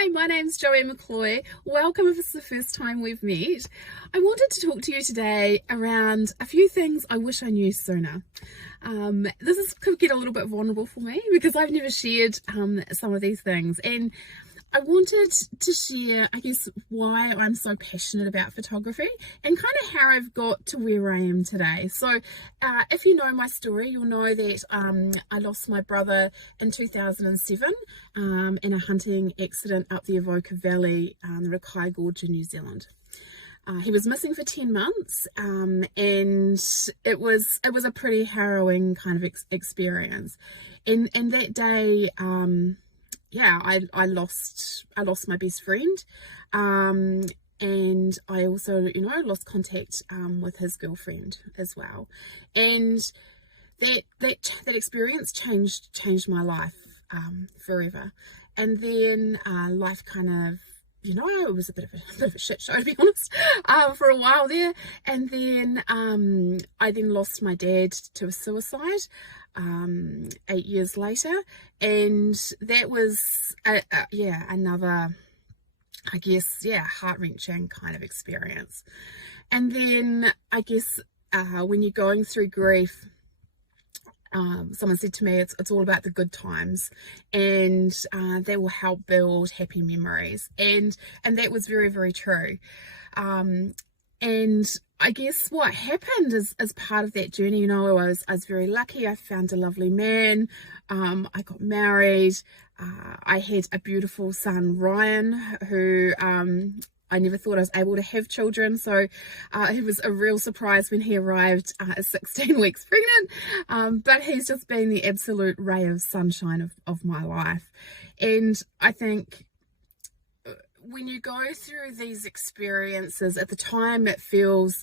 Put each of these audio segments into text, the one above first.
Hi, my name's Joanne McCloy. Welcome if it's the first time we've met. I wanted to talk to you today around a few things I wish I knew sooner. Could get a little bit vulnerable for me because I've never shared some of these things, and I wanted to share, I guess, why I'm so passionate about photography and kind of how I've got to where I am today. So if you know my story, you'll know that I lost my brother in 2007 in a hunting accident up the Avoca Valley, the Rakai Gorge in New Zealand. He was missing for 10 months and it was a pretty harrowing kind of experience. And that day, I lost my best friend, and I also, lost contact with his girlfriend as well. And that experience changed my life forever. And then life kind of, it was a bit of a shit show, to be honest, for a while there. And then I then lost my dad to a suicide 8 years later, and that was another, I guess, heart-wrenching kind of experience. And then I guess when you're going through grief, someone said to me, it's all about the good times, and they will help build happy memories, and that was very, very true. And I guess what happened as part of that journey, I was very lucky. I found a lovely man. I got married. I had a beautiful son, Ryan, who I never thought I was able to have children. So it was a real surprise when he arrived at 16 weeks pregnant. But he's just been the absolute ray of sunshine of my life. And I think when you go through these experiences, at the time it feels,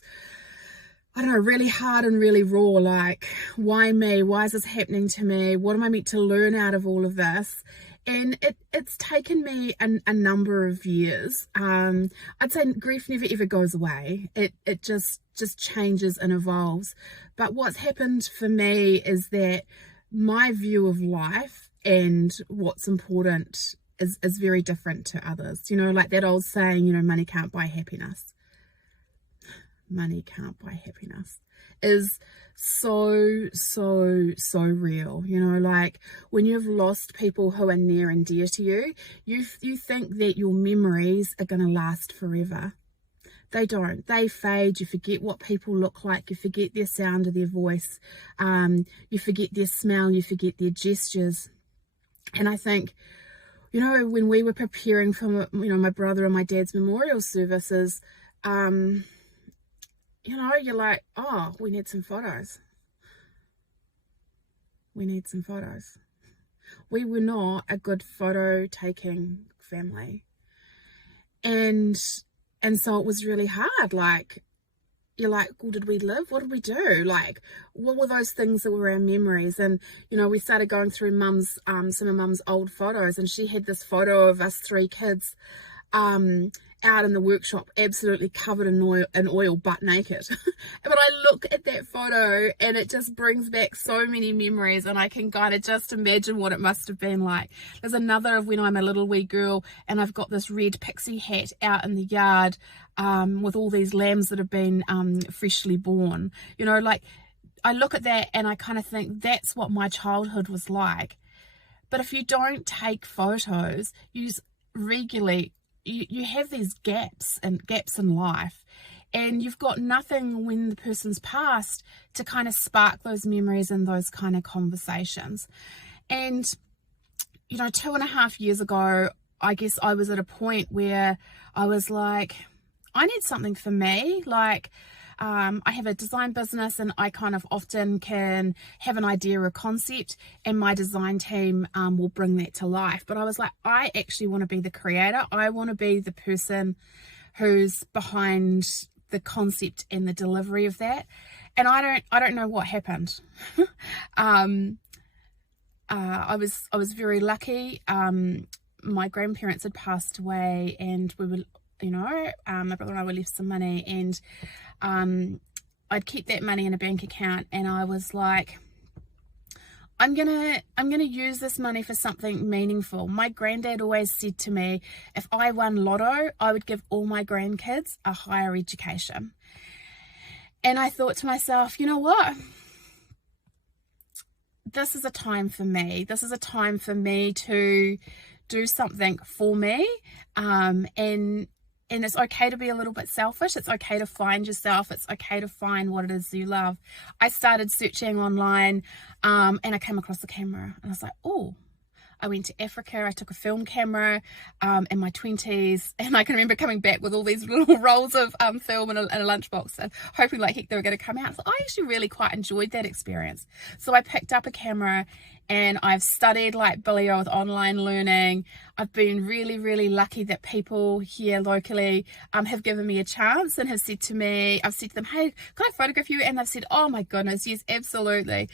really hard and really raw. Like, why me? Why is this happening to me? What am I meant to learn out of all of this? And it's taken me a number of years. I'd say grief never ever goes away. It just changes and evolves. But what's happened for me is that my view of life and what's important is very different to others. Like that old saying, money can't buy happiness. Money can't buy happiness is so real. Like when you've lost people who are near and dear to you, you think that your memories are going to last forever. They don't. They fade. You forget what people look like. You forget their sound of their voice. You forget their smell. You forget their gestures. And I think, when we were preparing for, my brother and my dad's memorial services, you're like, oh, we need some photos. We need some photos. We were not a good photo taking family. And so it was really hard. Like, you're like, well, did we live? What did we do? Like, what were those things that were our memories? And, we started going through some of mum's old photos, and she had this photo of us three kids out in the workshop, absolutely covered in oil, butt naked. But I look at that photo and it just brings back so many memories, and I can kind of just imagine what it must have been like. There's another of when I'm a little wee girl and I've got this red pixie hat out in the yard with all these lambs that have been freshly born. Like I look at that and I kind of think that's what my childhood was like. But if you don't take photos, you regularly you have these gaps in life, and you've got nothing when the person's passed to kind of spark those memories and those kind of conversations. And 2.5 years ago, I guess I was at a point where I was like, I need something for me. Like, I have a design business, and I kind of often can have an idea or concept, and my design team will bring that to life. But I was like, I actually want to be the creator. I want to be the person who's behind the concept and the delivery of that. And I don't know what happened. I was very lucky. My grandparents had passed away, and we were, my brother and I were left some money, and I'd keep that money in a bank account, and I was like, I'm gonna use this money for something meaningful. My granddad always said to me, if I won lotto, I would give all my grandkids a higher education. And I thought to myself, you know what? This is a time for me. This is a time for me to do something for me. And it's okay to be a little bit selfish. It's okay to find yourself. It's okay to find what it is you love. I started searching online, and I came across the camera, and I was like, oh, I went to Africa. I took a film camera in my 20s, and I can remember coming back with all these little rolls of film in a lunchbox, and hoping like heck they were going to come out. So I actually really quite enjoyed that experience. So I picked up a camera, and I've studied like Billy with online learning. I've been really, really lucky that people here locally have given me a chance and have said to me, I've said to them, hey, can I photograph you? And they've said, oh my goodness, yes, absolutely.